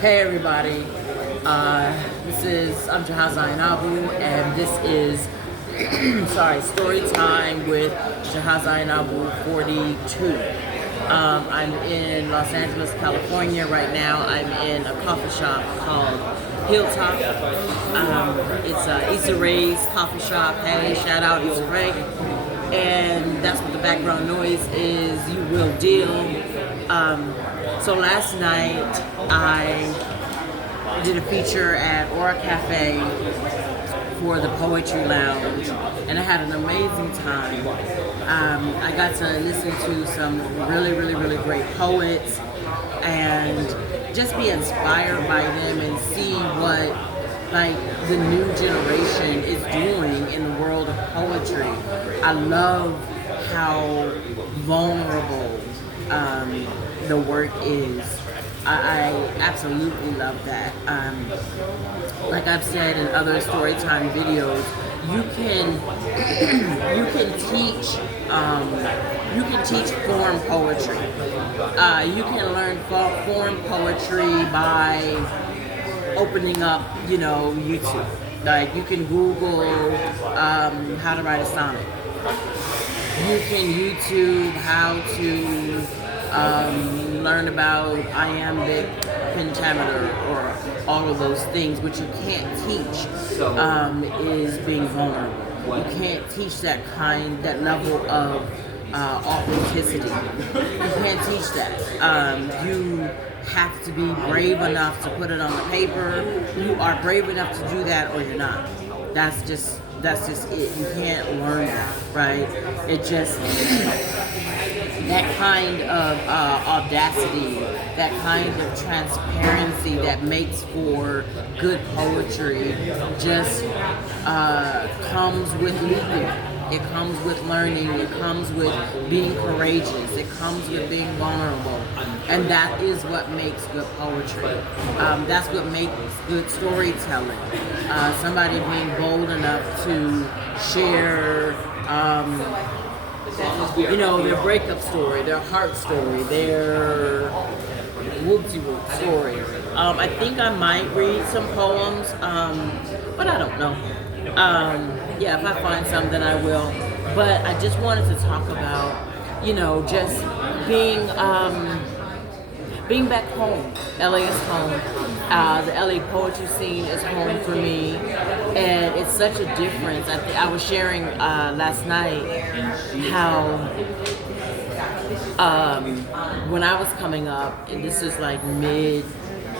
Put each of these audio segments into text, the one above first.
Hey everybody, I'm Jaha Zainabu, and this is Storytime with Jaha Zainabu 42. I'm in Los Angeles, California right now. I'm in a coffee shop called Hilltop. It's a Issa Rae's coffee shop. Hey, shout out Issa Rae. And that's what the background noise is. You will deal. So last night I did a feature at Aura Cafe for the Poetry Lounge, and I had an amazing time. I got to listen to some really great poets and just be inspired by them and see what the new generation is doing in the world of poetry. I love how vulnerable the work is. I absolutely love that. Like I've said in other Storytime videos, you can teach form poetry. You can learn form poetry by opening up, YouTube. Like you can Google how to write a sonnet. You can YouTube how to learn about iambic pentameter or all of those things. What you can't teach is being vulnerable. You can't teach that level of authenticity. You can't teach that. You have to be brave enough to put it on the paper. You are brave enough to do that, or you're not. That's just it. You can't learn that, right? It just that kind of audacity, that kind of transparency that makes for good poetry just comes with leaping. It comes with learning. It comes with being courageous. It comes with being vulnerable. And that is what makes good poetry. That's what makes good storytelling. Somebody being bold enough to share their breakup story, their heart story, their whoop-de-whoop story. I think I might read some poems, but I don't know. If I find some, then I will. But I just wanted to talk about, just being back home. LA is home. The LA poetry scene is home for me, and it's such a difference. I was sharing last night how when I was coming up, and this is like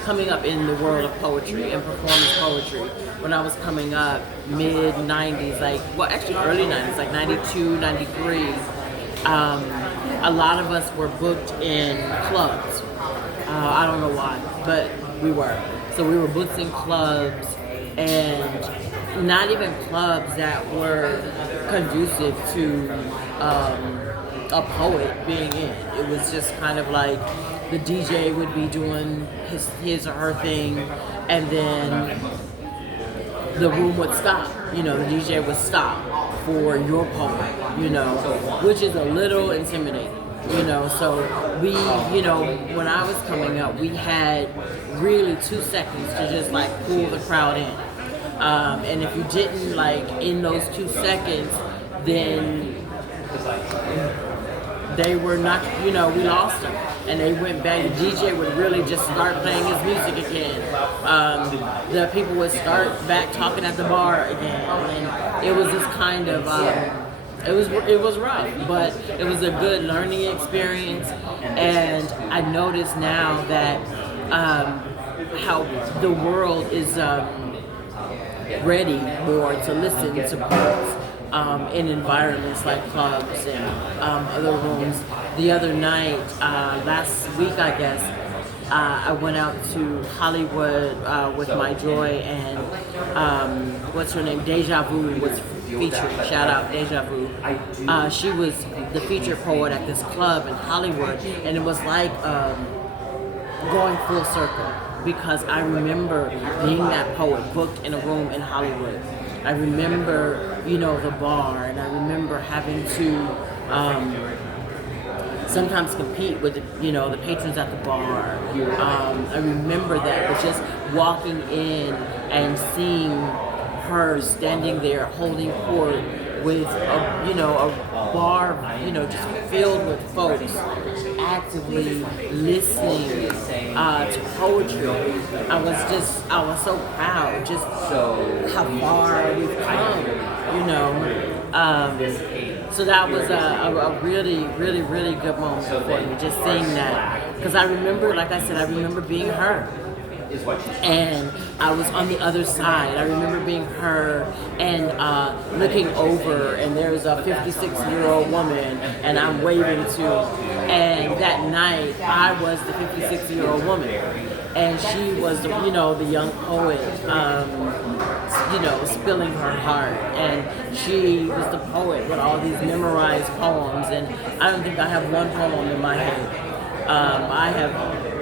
coming up in the world of poetry and performance poetry. When I was coming up, mid 90s, actually early 90s, like 92, 93, a lot of us were booked in clubs. I don't know why, but we were. So we were booked in clubs, and not even clubs that were conducive to a poet being in. It was just kind of like the DJ would be doing his or her thing, and then the room would stop. The DJ would stop for your poem, which is a little intimidating. So we, when I was coming up, we had really 2 seconds to just pull the crowd in. And if you didn't in those 2 seconds, then they were not, we lost them. And they went back, the DJ would really just start playing his music again. The people would start back talking at the bar again. And it was this kind of, it was rough, but it was a good learning experience. And I notice now that how the world is ready more to listen to poets in environments like clubs and other rooms. The other night, last week I guess, I went out to Hollywood with my Joy, and what's her name? Deja Vu was featured. Shout out Deja Vu. She was the featured poet at this club in Hollywood, and it was like going full circle, because I remember being that poet booked in a room in Hollywood. I remember, the bar, and I remember having to sometimes compete with the patrons at the bar. I remember that, but just walking in and seeing her standing there holding court with a bar just filled with folks actively listening to poetry. I was so proud just how far we've come. So that was a really, really, really good moment for me, just seeing that. Because I remember, like I said, I remember being her. And I was on the other side. I remember being her and looking over, and there's a 56-year-old woman, and I'm waving to. And that night, I was the 56-year-old woman, and she was the young poet, spilling her heart. And she was the poet with all these memorized poems. And I don't think I have one poem in my head. I have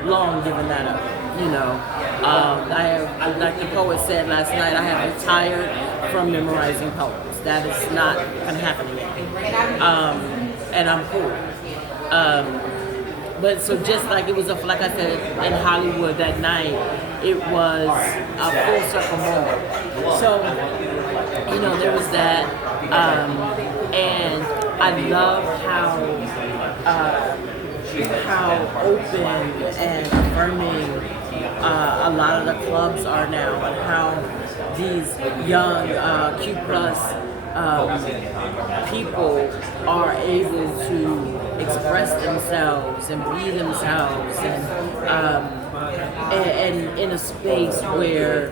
long given that up. I have, like the poet said last night, I have retired from memorizing poems. That is not going to happen again. And I'm cool. But so just like it was, like I said, in Hollywood that night, it was a full circle moment. So, there was that. And I love how open and affirming a lot of the clubs are now, and how these young Q+ people are able to express themselves and be themselves, and in a space where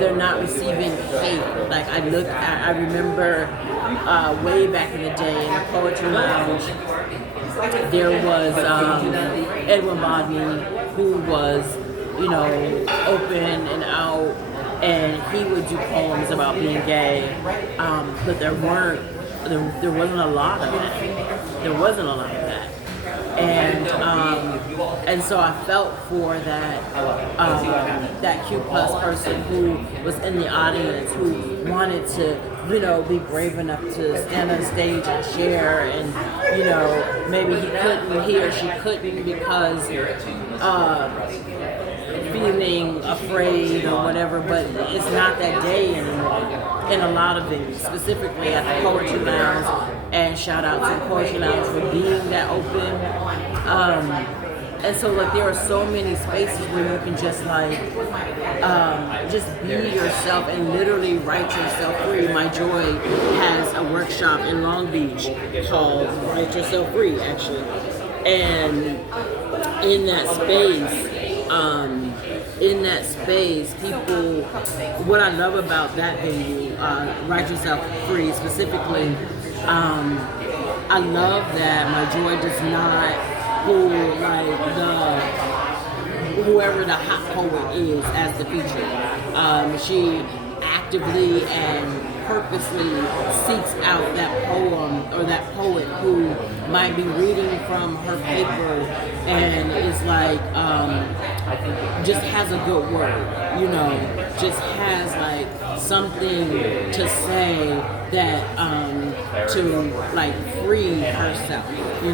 they're not receiving hate. Like I remember way back in the day in the Poetry Lounge, there was Edwin Bobby, who was open and out, and he would do poems about being gay, but there wasn't a lot of that. There wasn't a lot of that, and so I felt for that Q+ person who was in the audience, who wanted to be brave enough to stand on stage and share, and maybe he or she couldn't because feeling afraid or whatever, but it's not that day anymore in a lot of venues, specifically at the Poetry Lounge, and shout out to the Poetry Lounge for being that open. And so there are so many spaces where you can just just be yourself and literally write yourself free. My Joy has a workshop in Long Beach called Write Yourself Free, actually. And in that space, people, what I love about that venue, Write Yourself Free specifically, I love that My Joy does not pull whoever the hot poet is as the feature. She actively and purposely seeks out that poem or that poet who might be reading from her paper and is just has a good word, just has something to say that to free herself, let me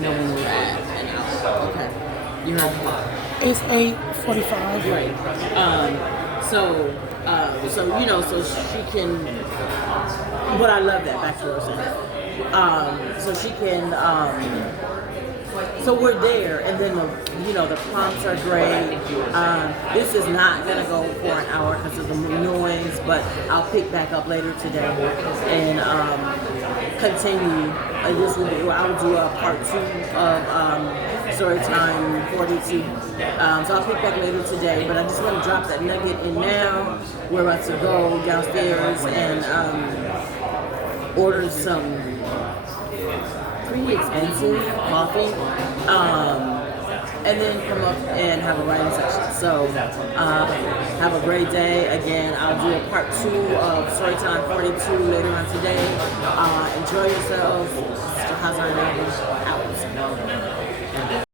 know when we're at an hour. Okay. You heard the clock. It's 8:45. Right. So she can. But I love that. Back to what I was saying. So she can. So we're there, and then the prompts are great. This is not gonna go for an hour because of the noise, but I'll pick back up later today and continue. I will do a part 2 of Storytime 42. So I'll pick back later today, but I just want to drop that nugget in now. We're about to go downstairs and order some pretty expensive coffee, and then come up and have a writing session. So have a great day. Again, I'll do a part 2 of Storytime 42 later on today. Enjoy yourselves. Jaha Zainabu out.